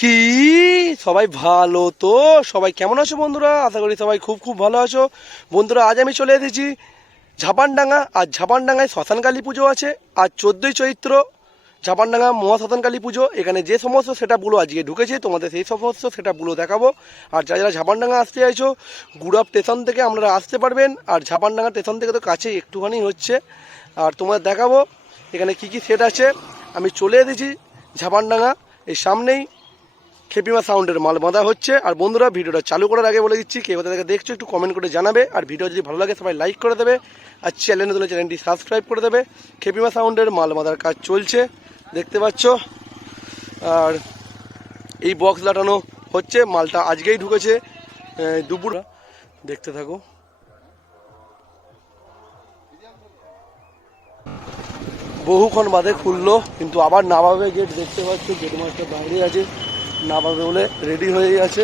কি? সবাই ভালো তো? সবাই কেমন আছো বন্ধুরা? আশা করি সবাই খুব খুব ভালো আছো। বন্ধুরা, আজ আমি চলে এসেছি ঝাপানডাঙ্গা। আর ঝাপানডাঙ্গায় শ্মশানকালী পুজো আছে। আর চোদ্দোই চৈত্র ঝাপানডাঙ্গা মহাশ্মশানকালী পুজো। এখানে যে সমস্ত সেটা সেটআপগুলো আজকে ঢুকেছে, তোমাদের সেই সমস্ত সেটা সেটআপগুলো দেখাবো। আর যারা যারা ঝাপানডাঙ্গা আসতে চাইছো গুড়াপ স্টেশন থেকে আপনারা আসতে পারবেন। আর ঝাপানডাঙ্গা স্টেশন থেকে তো কাছে একটুখানি হচ্ছে। আর তোমাদের দেখাবো, এখানে কি কি সেট আছে। আমি চলে এসেছি ঝাপানডাঙ্গা। এই সামনেই খেপিমা সাউন্ডের মাল বাঁধা হচ্ছে। আর বন্ধুরা, ভিডিওটা চালু করার আগে বলে দিচ্ছি, কে থেকে দেখছ একটু কমেন্ট করে জানাবে। আর ভিডিও যদি ভালো লাগে, সবাই লাইক করে দেবে। আর চ্যানেলে তুলে চ্যানেলটি সাবস্ক্রাইব করে দেবে। খেপিমা সাউন্ডের মাল বাঁধার কাজ চলছে, দেখতে পাচ্ছ। আর এই বক্স লাটানো হচ্ছে, মালটা আজকেই ঢুকেছে দুপুর দেখতে থাকো। বহুক্ষণ বাদে খুললো, কিন্তু আবার নামাবে গেট দেখতে পাচ্ছ গেট মাস্টার বাইরে আছে। নামাবে বলে রেডি হয়ে আছে।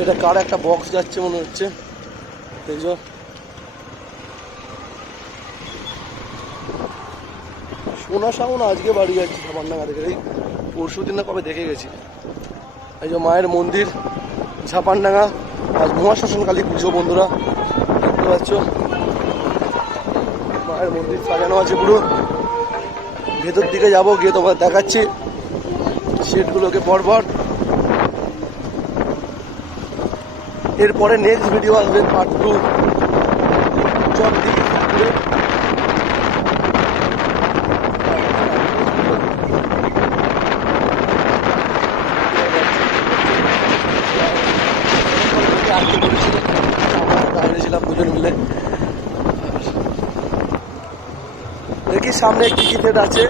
এটা কার একটা বক্স যাচ্ছে মনে হচ্ছে? দেখছ সোনা সাউন আজকে বাড়ি যাচ্ছি ঝাপানডাঙ্গা থেকে। এই পরশু দিন না কবে দেখে গেছি। এই যে মায়ের মন্দির, ঝাপানডাঙ্গা, আজ মহাশ্মশান কালী পুজো বন্ধুরা, দেখতে পাচ্ছ? মায়ের মন্দির সাজানো আছে পুরো। ভেতর দিকে যাব, গিয়ে তোমার দেখাচ্ছি। সিটগুলোকে পরপর। এরপরে নেক্সট ভিডিও আসবে পার্ট টু মিলে। দেখি সামনে কি কি আছে।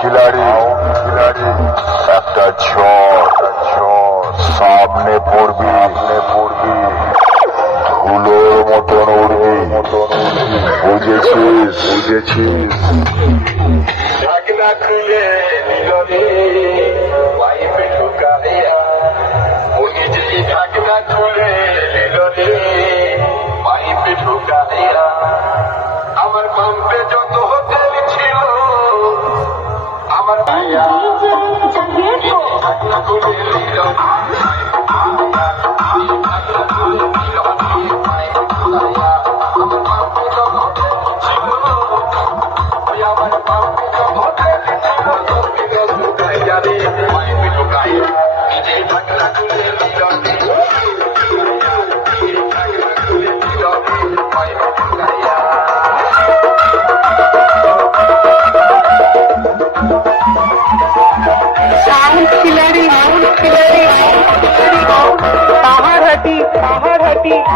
খিলাড়ি খিলাড়ি। একটা ঝড় ঝড় সামনে পড়বি। পড়বি। ধুলোর মতন উড়বি। মতন বুঝেছিস। বুঝেছিস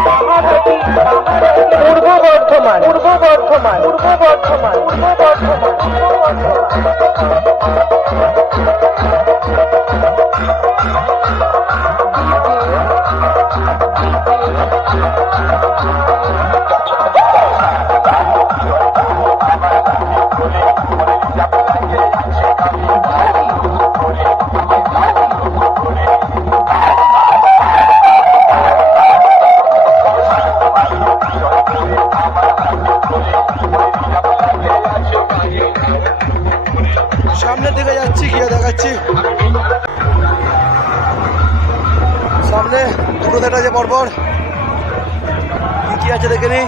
পাহাড়হাটি পাহাড়হাটি পূর্ব বর্ধমান পূর্ব বর্ধমান পূর্ব বর্ধমান পূর্ব বর্ধমান কি কি আছে দেখে নিই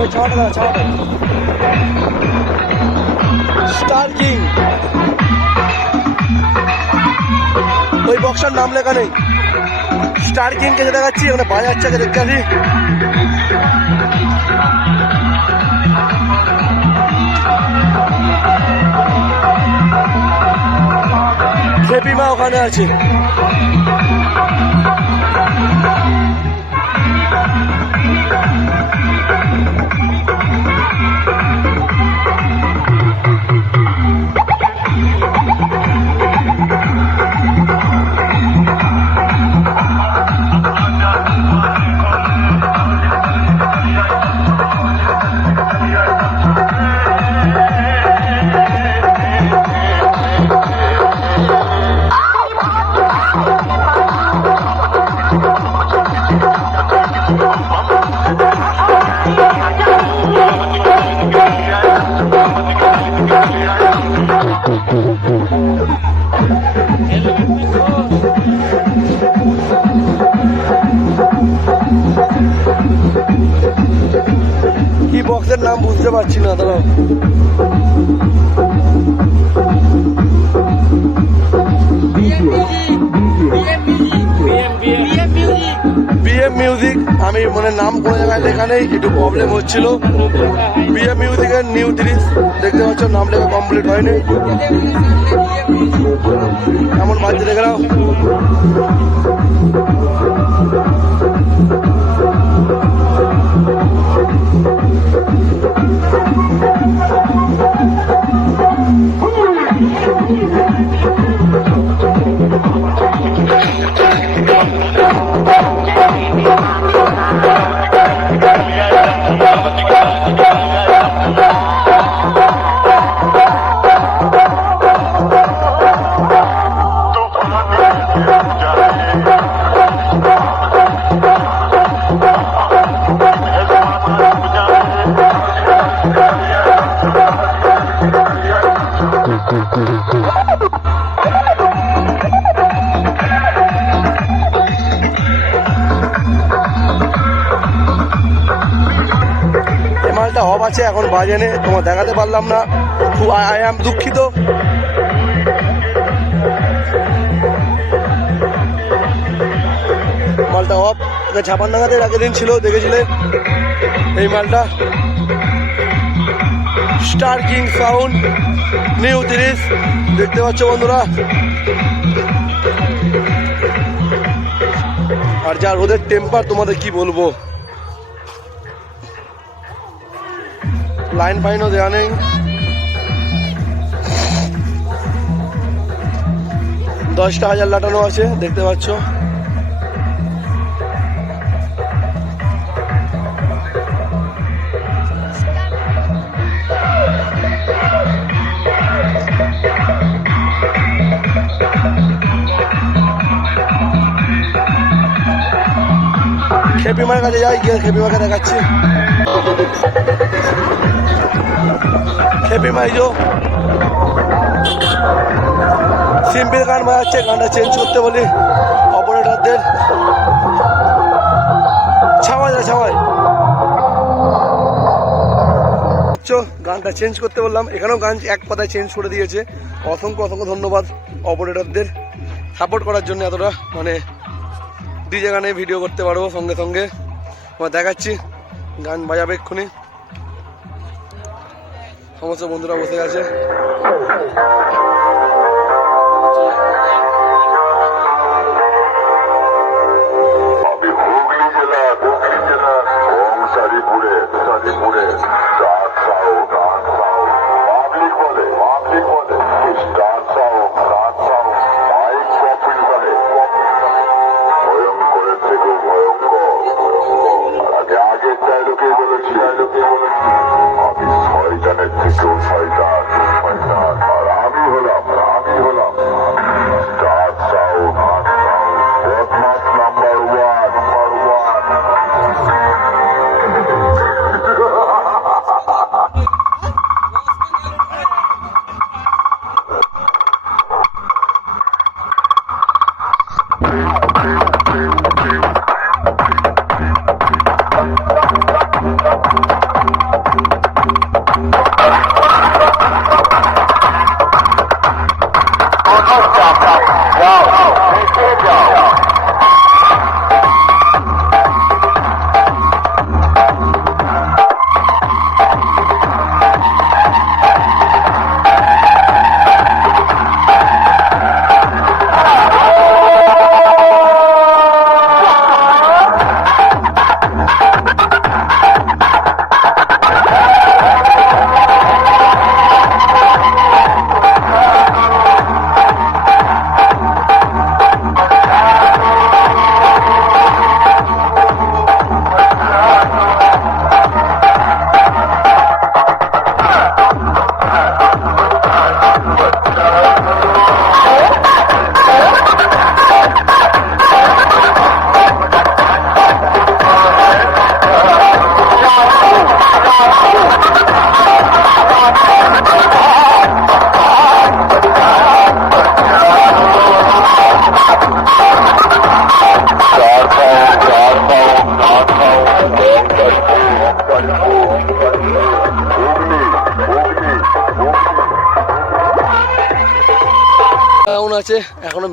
ওই ছাওয়াটা দাঁড়া ছাওয়াটা। স্টার কিং ওই বক্সটার নাম লেখা নেই। স্টার কিং কে দেখাচ্ছি ওখানে বাজাচ্ছে আগে দেখতে খেপিমা ওখানে আছে। বক্সের নাম বুঝতে পারছি না, দাঁড়াও। বিএম মিউজিক আমি মানে নাম কোনো জায়গায় লেখা নেই, একটু প্রবলেম হচ্ছিল। বিএম মিউজিকের নিউ তিরিশ দেখতে পাচ্ছ, নাম লেখা কমপ্লিট হয়নি। এমন বাজছে দেখে নাও। এখন বাজে নেই তোমার দেখাতে পারলাম না। খুব আই এম দুঃখিত। মালটা অফ এটা ছাপান্ডাঙ্গাতে আগের দিন ছিল, দেখেছিলে? এই মালটা। স্টার কিং সাউন্ড নিউ তিরিশ দেখতে পাচ্ছ বন্ধুরা? আর যা রোদের টেম্পার তোমাদের কি বলব? লাইন ফাইনও দেওয়া নেই। দশটা হাজার লাটানো আছে দেখতে পাচ্ছ। খেপিমার কাছে যাই, গিয়ে খেপিমাকে দেখাচ্ছি। খেপি মাইজো সিম্পল গান বাজাচ্ছে, গানটা চেঞ্জ করতে বলি অপারেটরদের ছাওয়াই যা ছাওয়াই গানটা চেঞ্জ করতে বললাম। এখানেও গান এক কথায় চেঞ্জ করে দিয়েছে। অসংখ্য অসংখ্য ধন্যবাদ অপারেটরদের সাপোর্ট করার জন্য এতটা মানে ডিজে গানে ভিডিও করতে পারব সঙ্গে সঙ্গে। দেখাচ্ছি, গান বাজাবে এক্ষুনি। সমস্ত বন্ধুরা বসে আছে।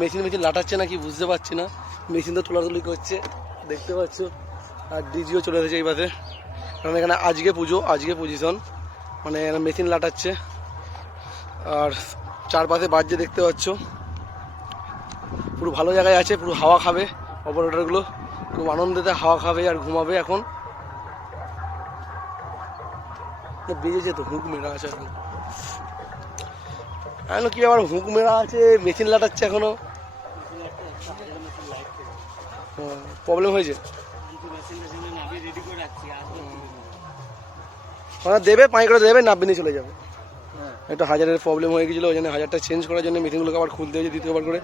মেশিন মেশিন লাটাচ্ছে না কি বুঝতে পারছি না। মেশিন তো তোলাতুলি করছে, দেখতে পাচ্ছ। আর ডিজিও চলে এসেছে এই পাশে কারণ এখানে আজকে পুজো, আজকে পজিশন মানে মেশিন লাটাচ্ছে। আর চারপাশে বাজছে দেখতে পাচ্ছ। পুরো ভালো জায়গায় আছে, পুরো হাওয়া খাবে অপারেটরগুলো খুব আনন্দেতে হাওয়া খাবে আর ঘুমাবে এখন। বেজেছে তো, হুক মেরা আছে এখন। এখন কি আবার হুক মেরা আছে, মেশিন লাটাচ্ছে এখনও। প্রবলেম হয়েছে? ওরা দেবে পাঁচ করে দেবে নাববে নিয়ে চলে যাবে। একটু হাজারের প্রবলেম হয়ে গেছিল ওই জন্য হাজারটা চেঞ্জ করার জন্য মেশিনগুলোকে আবার খুলতে হয়েছে দ্বিতীয়বার করে।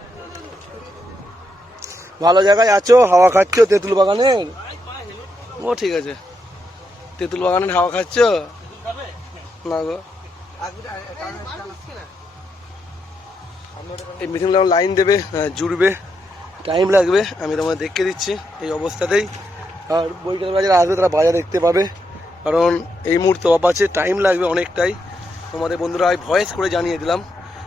ভালো জায়গায় আছো হাওয়া খাচ্ছ তেঁতুল বাগানের ও ঠিক আছে। তেঁতুল বাগানের হাওয়া খাচ্ছ? না গো। এই আমার লাইন দেবে হ্যাঁ, জুড়বে। টাইম লাগবে, আমি তোমাদের দেখে দিচ্ছি এই অবস্থাতেই। আর বইকাল বাজারে আসবে, তারা বাজার দেখতে পাবে। কারণ এই মুহূর্তে অফ আছে টাইম লাগবে অনেকটাই। তোমাদের বন্ধুরা আমি ভয়েস করে জানিয়ে দিলাম।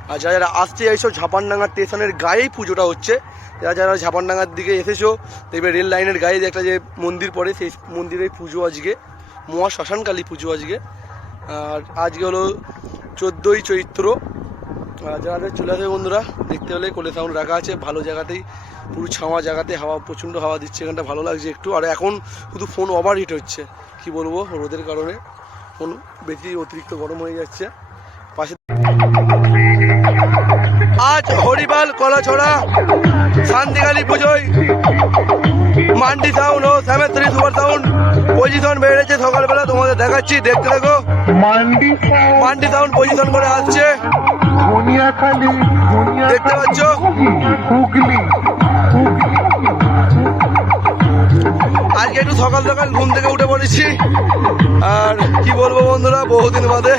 আর যারা যারা আসছে এইসব ঝাপানডাঙ্গা স্টেশনের গায়েই পুজোটা হচ্ছে, যারা যারা ঝাপানডাঙ্গার দিকে এসেছ, দেখবে রেল লাইনের গায়ে একটা যে মন্দির পড়ে, সেই মন্দিরেই পুজো আজকে। মহা শ্মশানকালী পুজো আজকে। আর আজকে হলো চোদ্দোই চৈত্র। যারা চলে আসবে বন্ধুরা দেখতে হলে কোলে সাউন্ড রাখা আছে ভালো জায়গাতেই পুরো ছাওয়া জায়গাতে হাওয়া প্রচণ্ড হাওয়া দিচ্ছে এখানটা ভালো লাগছে একটু আর এখন শুধু ফোন ওভার হিট হচ্ছে কি বলব রোদের কারণে ফোন বেশি অতিরিক্ত গরম হয়ে যাচ্ছে। পাশে আজ হরিবাল কলাছড়া শান্তিকালী পুজোয় মান্ডি সাউন্ড ও শ্যামেত্রী সুপার সাউন্ড পজিশন বেড়েছে সকালবেলা তোমাদের দেখাচ্ছি দেখতে দেখো Mandi sound Mandi sound position করে আসছে। দেখতে পাচ্ছ? হুগলি আজকে একটু সকাল সকাল ঘুম থেকে উঠে পড়েছি। আর কি বলব বন্ধুরা বহুদিন বাদে।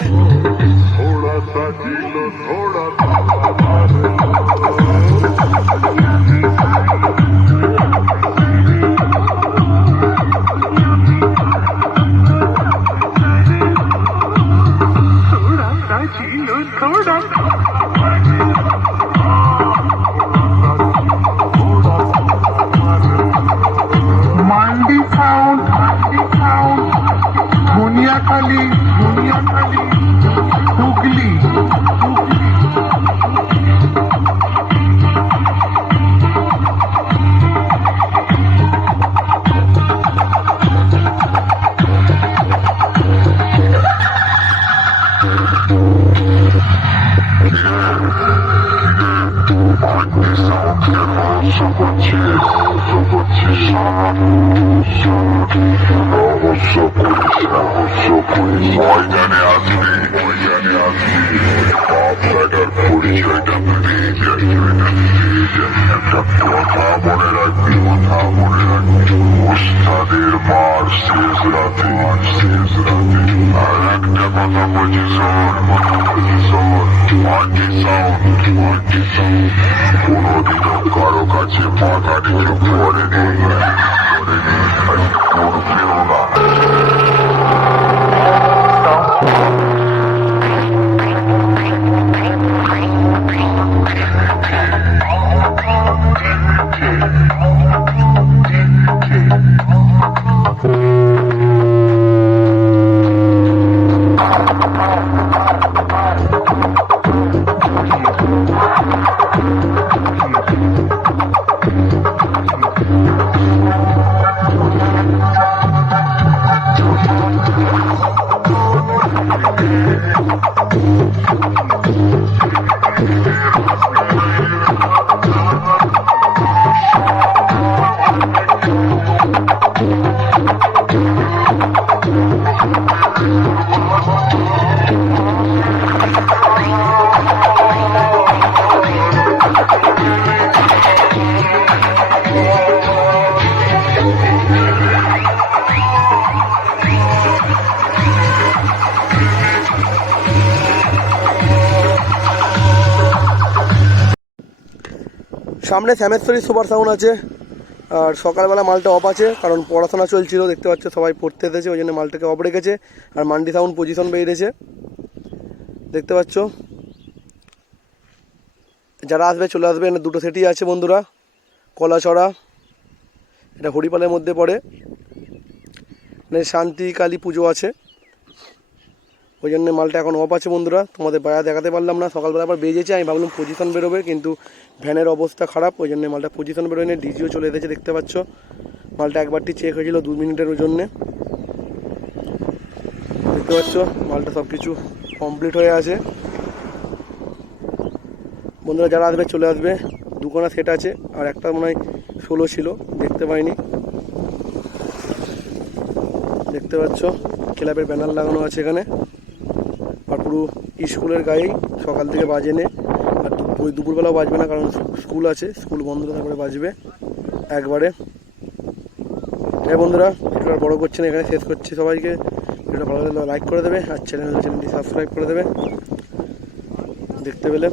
ময়দানে আসবি ময়দানে আসবি বাপসাটার পরিচয়টা পেয়ে যাবি একটা কথা মনে রাখবি কথা মনে রাখবি ওস্তাদের মার শেষ রাতে শেষ রাতে আর একটা কথা বলছি শোন কথা বলছি শোন মান্ডি মান্ডি সাউন্ড কোনোদিনও কারও কাছে মাথা সামনে শ্যামেশ্বরী সুপার সাউন্ড আছে, আর সকালবেলা মালটা অফ আছে, কারণ পড়াশোনা চলছিল, দেখতে পাচ্ছ সবাই পড়তে এসেছে, ওই জন্য মালটাকে অফ রেখেছে, আর মান্ডি সাউন্ড পজিশন বেরিয়েছে। দেখতে পাচ্ছ? যারা আসবে, চলে আসবে, এখানে দুটো সেটই আছে বন্ধুরা, কলাছড়া, এটা হরিপালের মধ্যে পড়ে শান্তি কালী পুজো আছে। ওই জন্য মালটা এখন অফ আছে বন্ধুরা। তোমাদের বাইরে দেখাতে পারলাম না। সকালবেলা আবার বেজেছে আমি ভাবলাম পজিশন বেরোবে, কিন্তু ভ্যানের অবস্থা খারাপ, ওই জন্য মালটা পজিশন বেরোয়নি। ডিজিও চলে এসেছে, দেখতে পাচ্ছ। মালটা একবারটি চেক হয়েছিল দু মিনিটের জন্যে। দেখতে পাচ্ছ, মালটা সব কিছু কমপ্লিট হয়ে আছে। বন্ধুরা, যারা আসবে, চলে আসবে। দুখানা সেট আছে, আর একটা মনে হয় ষোলো ছিল, দেখতে পাইনি। দেখতে পাচ্ছ, ক্লাবের ব্যানার লাগানো আছে এখানে। পুরো স্কুলের গায়েই সকাল থেকে বাজে নে। আর ওই দুপুরবেলাও বাজবে না, কারণ স্কুল আছে, স্কুল বন্ধ তারপরে বাজবে একবারে। হ্যাঁ বন্ধুরা, ভিডিওটা বড়ো করছে না, এখানে শেষ করছি সবাইকে। ভিডিওটা ভালো লাগলে লাইক করে দেবে, আর চ্যানেল চ্যানেলটি সাবস্ক্রাইব করে দেবে, দেখতে পেলে।